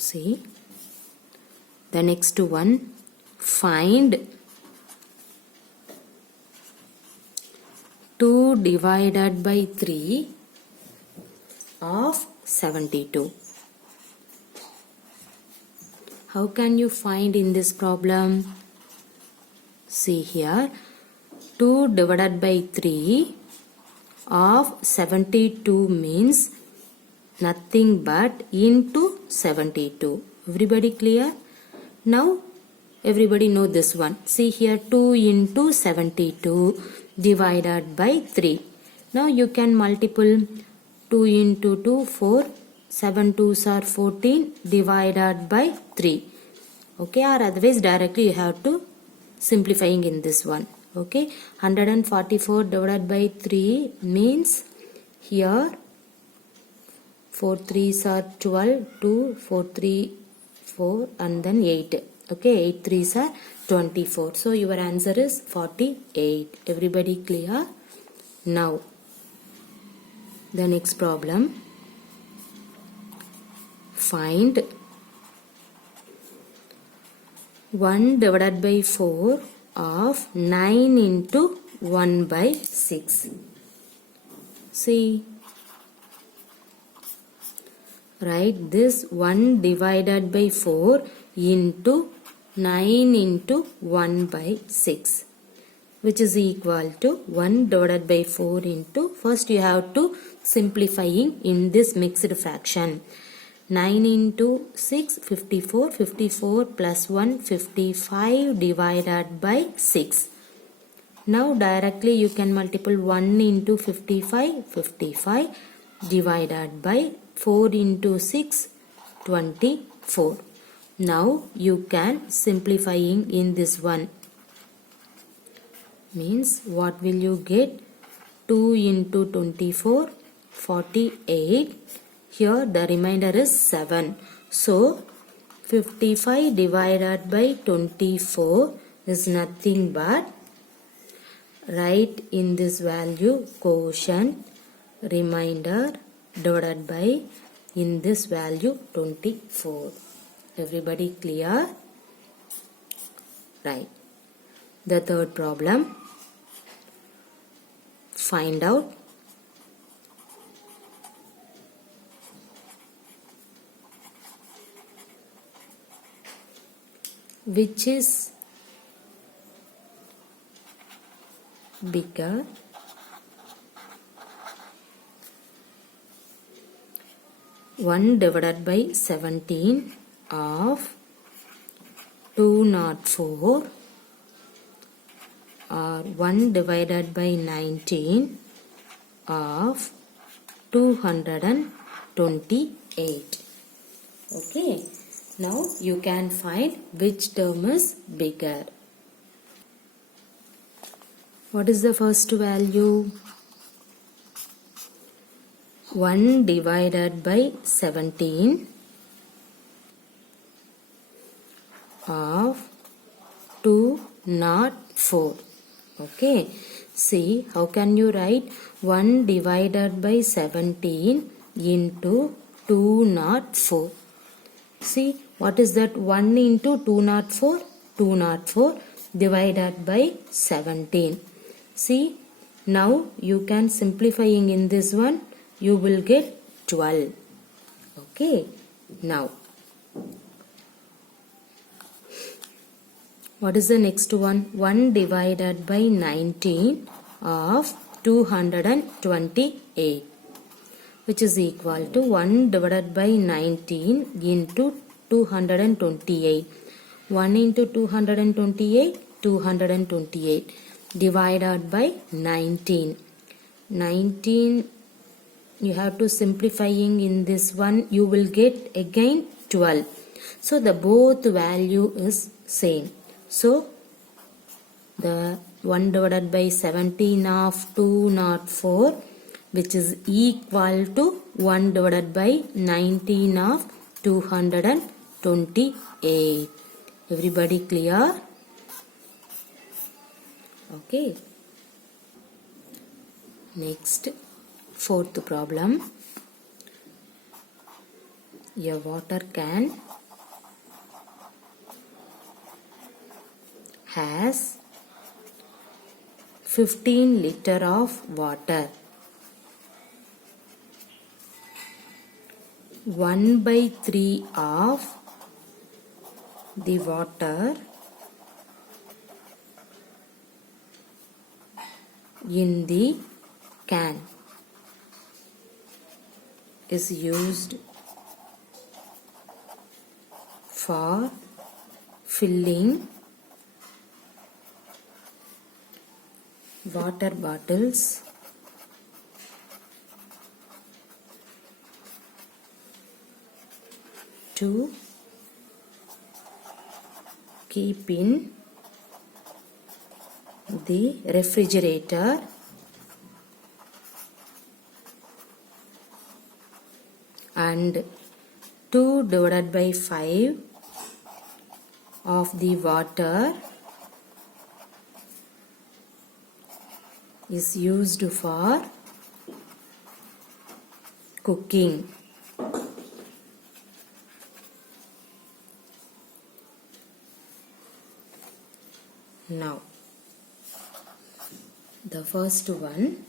See the next one, find 2 divided by 3 of 72. How can you find in this problem? See here, 2 divided by 3 of 72 means nothing but into 72. Everybody clear? Now everybody know this one. See here, 2 into 72 divided by 3. Now you can multiple 2 into 2, 4. 7 2s are 14 divided by 3. Okay, or otherwise directly you have to simplifying in this one. Okay, 144 divided by 3 means here 4 3s are 12, 2, 4 3, 4 and then 8. Okay, 8 3s are 24. So your answer is 48. Everybody clear? Now the next problem, find 1 divided by 4 of 9 into 1 by 6. See, write this 1 divided by 4 into 9 into 1 by 6, which is equal to 1 divided by 4 into, first you have to simplifying in this mixed fraction. 9 into 6, 54, 54 plus 1, 55 divided by 6. Now directly you can multiple 1 into 55, 55 divided by 4 into 6, 24. Now you can simplifying in this one. Means what will you get? 2 into 24, 48. Here the remainder is 7. So 55 divided by 24 is nothing but, write in this value quotient remainder divided by in this value 24. Everybody clear? Right. The third problem, find out which is bigger, 1 divided by 17 of 204 or 1 divided by 19 of 228. Okay, now you can find which term is bigger. What is the first value? 1 divided by 17 of 204. Okay, see how can you write 1 divided by 17 into 204. See, what is that? 1 into 204? 204 divided by 17. See, now you can simplifying in this one, you will get 12. Okay, now what is the next one? 1 divided by 19 of 228, which is equal to 1 divided by 19 into 228. 1 into 228, 228 divided by 19. 19 you have to simplifying in this one, you will get again 12. So the both value is same. So the 1 divided by 17 of 204, which is equal to 1 divided by 19 of 228. Everybody clear? Okay. Next, fourth problem. a water can has 15 liter of water. 1/3 of the water in the can is used for filling water bottles to keep in the refrigerator and 2/5 of the water is used for cooking. Now, the first one,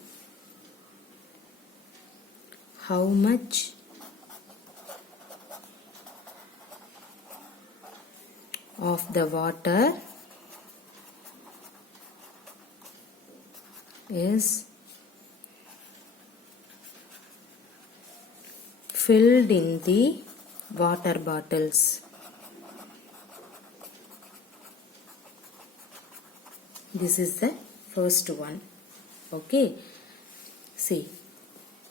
how much of the water is filled in the water bottles. This is the first one. Okay. See,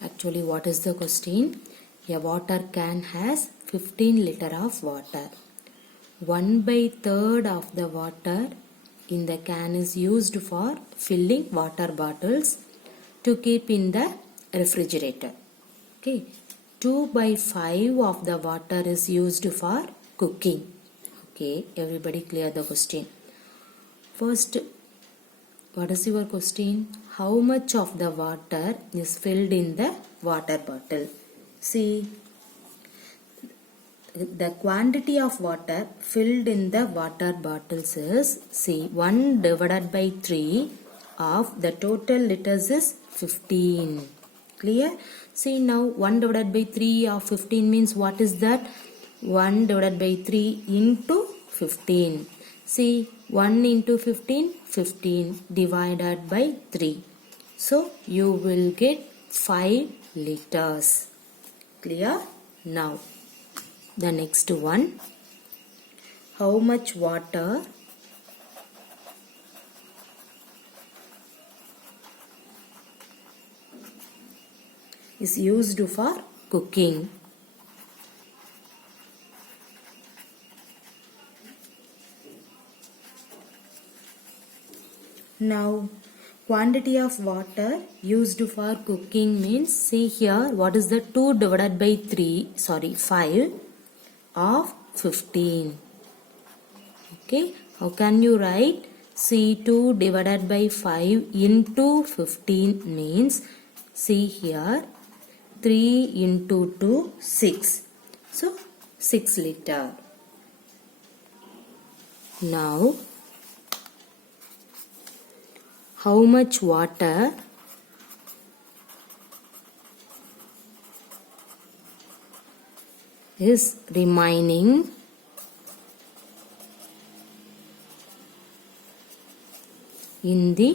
actually what is the question? A water can has 15 liter of water. 1/3 of the water in the can is used for filling water bottles to keep in the refrigerator. Okay. 2/5 of the water is used for cooking. Okay. Everybody clear the question. First, what is your question? How much of the water is filled in the water bottle? See, the quantity of water filled in the water bottles is, see, 1/3 of the total liters is 15. Clear? See, now 1/3 of 15 means what is that? 1/3 into 15. See, 1 into 15, 15 divided by 3. So, you will get 5 liters. Clear? Now, the next one. How much water is used for cooking? Now, quantity of water used for cooking means, see here, what is the 5 of 15. Okay, how can you write? See, 2/5 into 15 means, see here, 3 into 2, 6. So, 6 liter. Now, how much water is remaining in the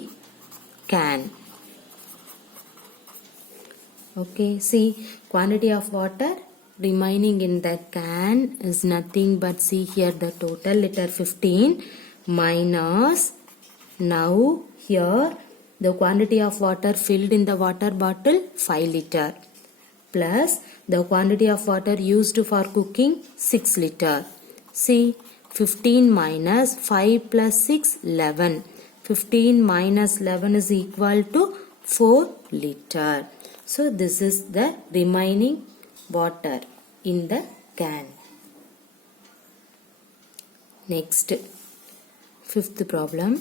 can? Okay, see, quantity of water remaining in the can is nothing but, see here, the total liter 15 minus, now here the quantity of water filled in the water bottle 5 liter plus the quantity of water used for cooking 6 liter. See, 15 minus 5 plus 6, 11. 15 minus 11 is equal to 4 liter. So, this is the remaining water in the can. Next, fifth problem.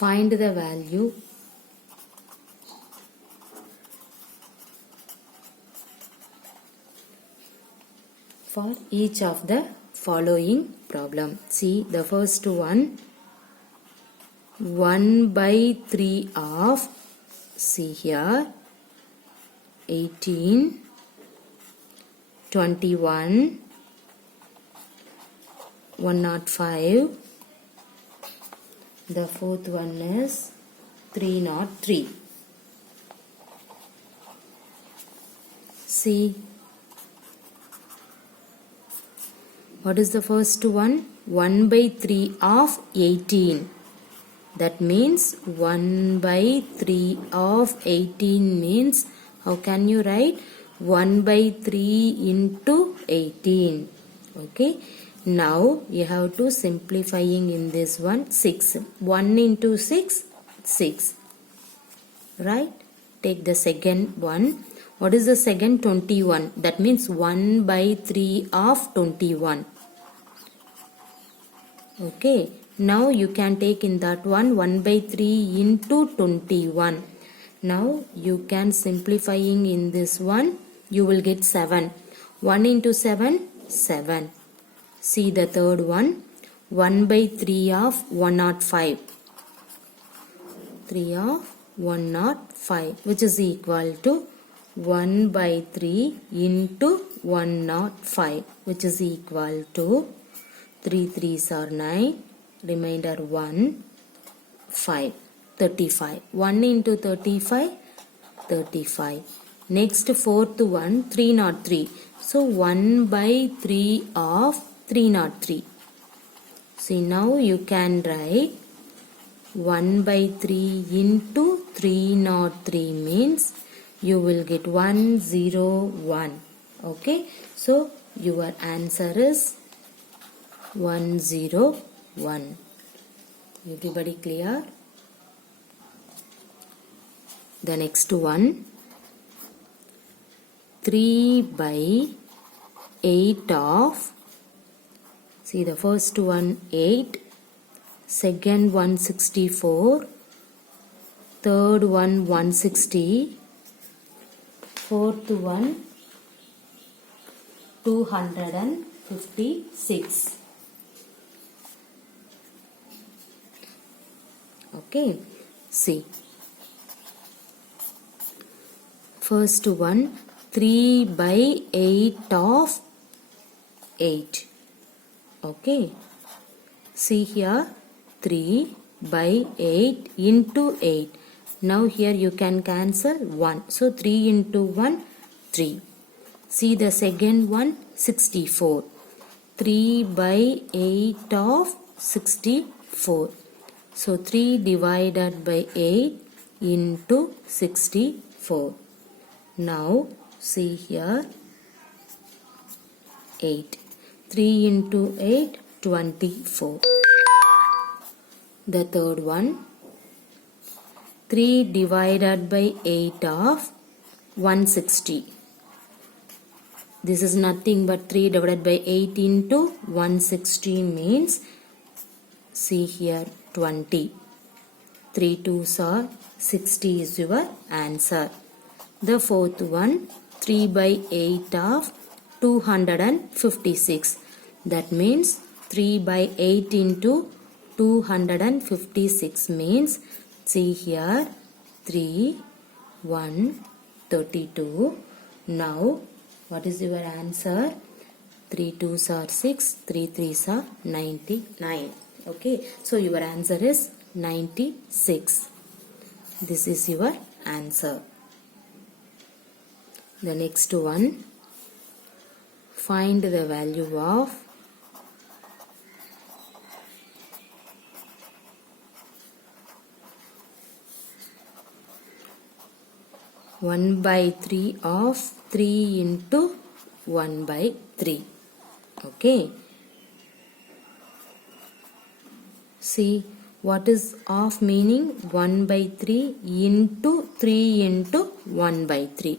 Find the value for each of the following problem. See the first one, 1 by 3 of, see here, 18, 21, 105. The fourth one is 303. See, what is the first one? 1 by 3 of 18. That means 1 by 3 of 18 means, how can you write? 1 by 3 into 18. Okay. Now you have to simplifying in this one, 6. 1 into 6, 6. Right? Take the second one. What is the second? 21. That means 1 by 3 of 21. Okay. Now you can take in that one 1 by 3 into 21. Now you can simplifying in this one. You will get 7. 1 into 7, 7. See the third one. 1 by 3 of 105. 3 of 105, which is equal to 1 by 3 into 105, which is equal to 3 3s are 9, remainder 1, 5, 35. 1 into 35, 35. Next fourth one, 303. So 1 by 3 of 303. See, now you can write 1 by 3 into 303 means you will get 101. Okay. So your answer is 101. Everybody clear? The next one, 3 by 8 of, see the first one 8, second one 64, third one 160, fourth one 256. Okay, see. First one, 3 by 8 of 8. Okay. See here, 3 by 8 into 8. Now here you can cancel 1. So 3 into 1, 3. See the second one, 64. 3 by 8 of 64. So 3 divided by 8 into 64. Now see here, 8. 3 into 8, 24. The third one, 3 divided by 8 of 160. This is nothing but 3 divided by 8 into 160 means, see here, 20. 3 2s are 60 is your answer. The fourth one, 3 by 8 of 256. That means 3 by 8 into 256 means, see here, 3, 1, 32. Now, what is your answer? 3 2s are 6, 3 3s are 99. Okay, so your answer is 96. This is your answer. The next one, find the value of 1 by 3 of 3 into 1 by 3. Okay. See, what is of meaning? 1 by 3 into 3 into 1 by 3.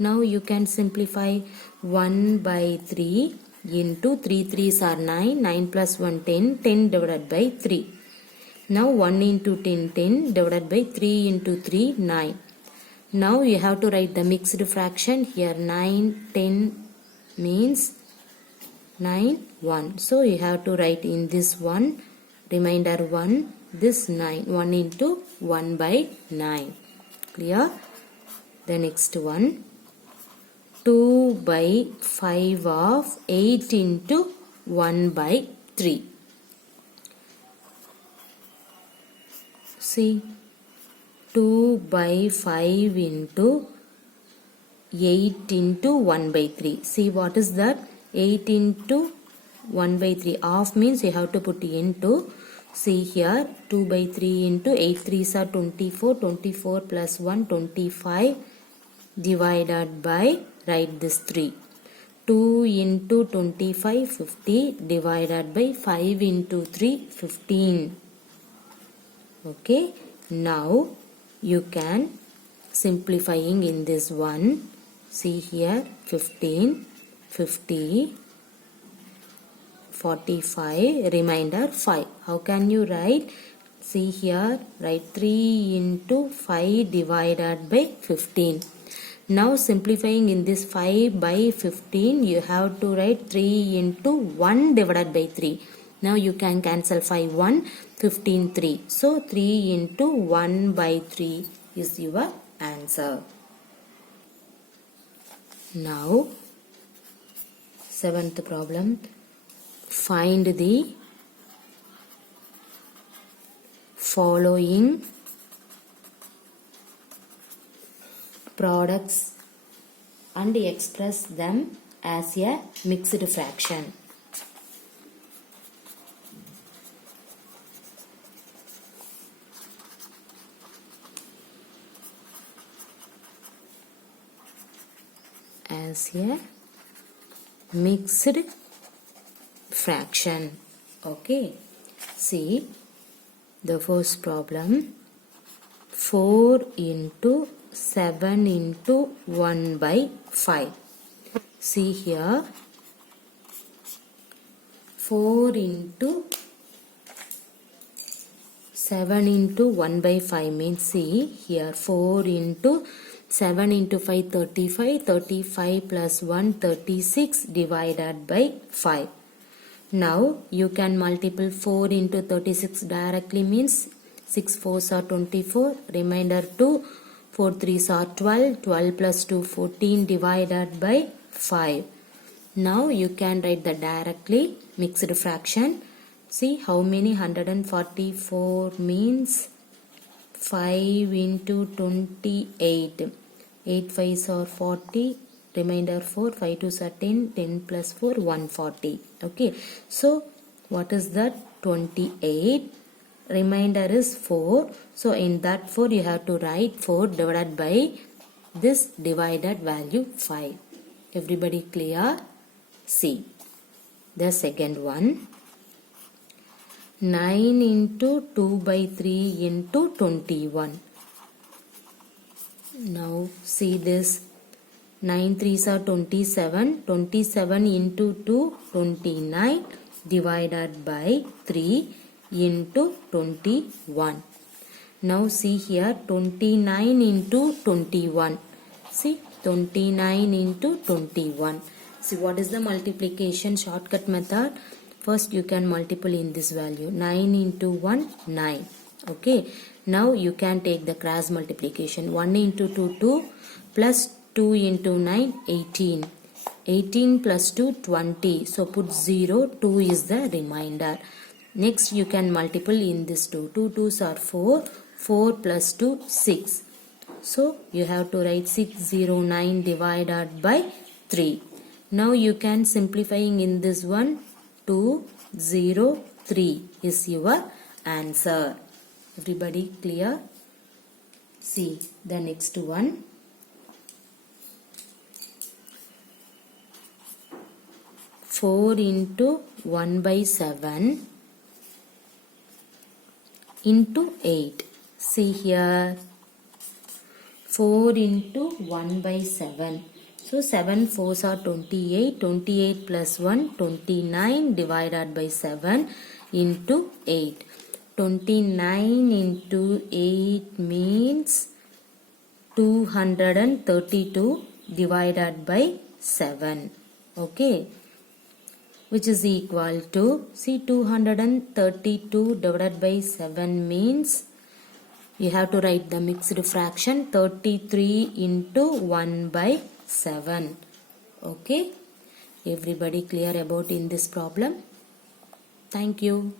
Now you can simplify 1 by 3 into 3 3s are 9, 9 plus 1 10, 10 divided by 3. Now 1 into 10, 10 divided by 3 into 3, 9. Now you have to write the mixed fraction here. 9, 10 means 9, 1. So you have to write in this 1, remainder 1, this 9, 1 into 1 by 9. Clear? The next one, 2 by 5 of 8 into 1 by 3. See, 2 by 5 into 8 into 1 by 3. See, what is that? 8 into 1 by 3. Half means you have to put into. See here, 2 by 3 into 8 3s are 24. 24 plus 1, 25 divided by, write this 3. 2 into 25, 50 divided by 5 into 3, 15. Okay, now you can simplifying in this one. See here, 15, 50, 45, remainder 5. How can you write? See here, write 3 into 5 divided by 15. Now simplifying in this 5 by 15, you have to write 3 into 1 divided by 3. Now you can cancel 5, 1, 15, 3. So 3 into 1 by 3 is your answer. Now, 7th problem. Find the following products and express them as a mixed fraction. As a mixed fraction. Okay. See the first problem. 4 into 7 into 1 by 5. See here. 4 into 7 into 1 by 5 means, see here, 4 into 7 into 5, 35, 35 plus 1, 36 divided by 5. Now you can multiply 4 into 36 directly, means 6 4s are 24, remainder 2, 4 3s are 12, 12 plus 2, 14 divided by 5. Now you can write the directly mixed fraction. See how many? 144 means 5 into 28. 8 5s are 40, remainder 4, 5 2s are 10, 10 plus 4, 140. Okay, so what is that? 28. Remainder is 4. So in that 4 you have to write 4 divided by this divided value 5. Everybody clear? See the second one. 9 into 2 by 3 into 21. Now see this. 9 3s are 27. 27 into 2, 29 divided by 3 into 21. Now see here, 29 into 21. See, 29 into 21. See, what is the multiplication shortcut method? First you can multiply in this value. 9 into 1, 9. Okay. Now you can take the cross multiplication. 1 into 2, 2 plus 2 into 9, 18. 18 plus 2, 20. So put 0, 2 is the remainder. Next you can multiply in this 2. 2 2s are 4. 4 plus 2, 6. So you have to write 609 divided by 3. Now you can simplifying in this one. 203 is your answer. Everybody clear? See the next one. 4 into 1 by 7 into 8. See here. 4 into 1 by 7. So 7 4s are 28. 28 plus 1, 29 divided by 7 into 8. 29 into 8 means 232 divided by 7. Okay. which is equal to, see, 232 divided by 7 means you have to write the mixed fraction 33 into 1 by 7. Okay, everybody clear about in this problem? Thank you.